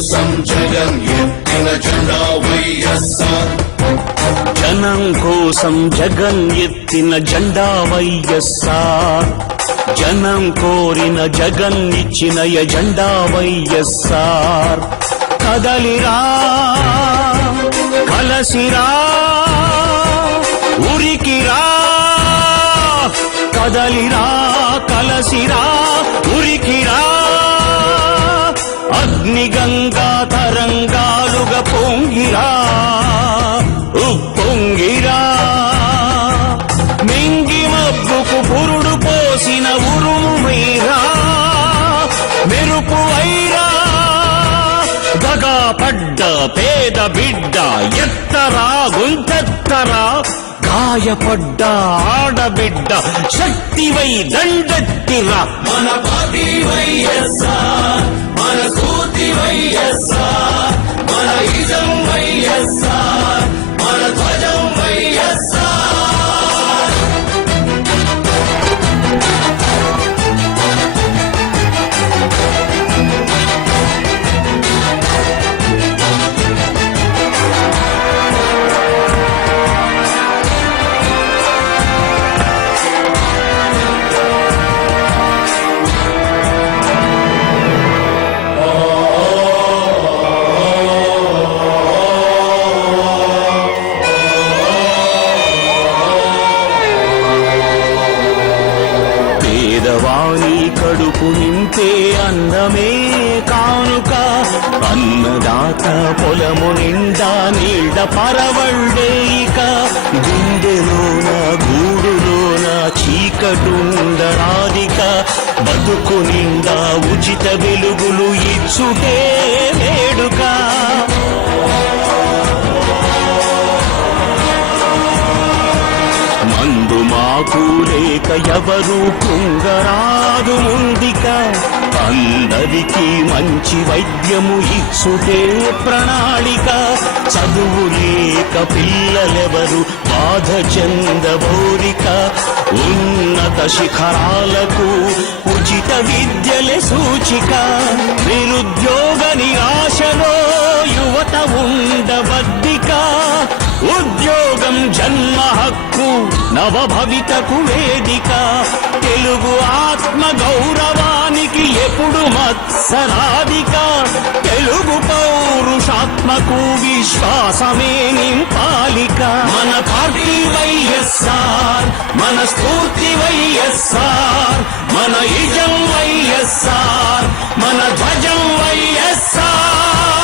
కోసం జగన్ ఎత్తిన జెండా వైఎస్ఆర్. జనం కోసం జగన్ ఎత్తిన జెండా వైఎస్ఆర్. జనం కోరిన జగన్ ఇచ్చిన ఎజెండా వైఎస్ఆర్. కదలిరా కలసిరా ఉరికిరా, కదలిరా కలసిరా ఉరికిరా. అగ్నిగంగా తరంగాలుగా పొంగిరా ఉప్పొంగిరా. మింగి మబ్బుకు పురుడు పోసిన ఉరుము మీరా, మెరుపు వైరా. దగా పడ్డ పేద బిడ్డ ఎత్తరా గుంతెత్తరా. గాయపడ్డ ఆడబిడ్డ శక్తివై దండెత్తిరా. మన పార్టీ వైఎస్ఆర్, మన స్ఫూర్తి వైఎస్ఆర్, మన ఇజం వైఎస్ఆర్, మన ధ్వజం వైఎస్ఆర్. పేదవాణి కడుపు నింపే అన్నమే కానుక. అన్నదాత పొలము నిండా నీళ్ళ పరవళ్ళేక. గుండెలోన గూడులోన చీకటుండరాదిక. బతుకు నిండా ఉచిత వెలుగులు ఇచ్చుటే వేడుక. మందు మాకు లేక ఎవరు కృంగరాదు ముందిక. అందరికీ మంచి వైద్యము ఇచ్చుటే ప్రణాళిక. చదువు లేక పిల్లలెవరు బాధ చెందబోరిక. ఉన్నత శిఖరాలకు ఉచిత విద్యలే సూచిక. నిరుద్యోగ నిరాశలో యువత ఉండబద్దిక. ఉద్యోగం జన్మ హక్కు నవభవితకు వేదిక. తెలుగు ఆత్మ గౌరవానికి ఎప్పుడు మత్సరాదిక. తెలుగు పౌరుషాత్మకు విశ్వాసమే నింపాలిక. మన పార్టీ వైఎస్ఆర్, మన స్ఫూర్తి వైఎస్ఆర్, మన ఇజం వైఎస్ఆర్, మన ధ్వజం వైఎస్ఆర్.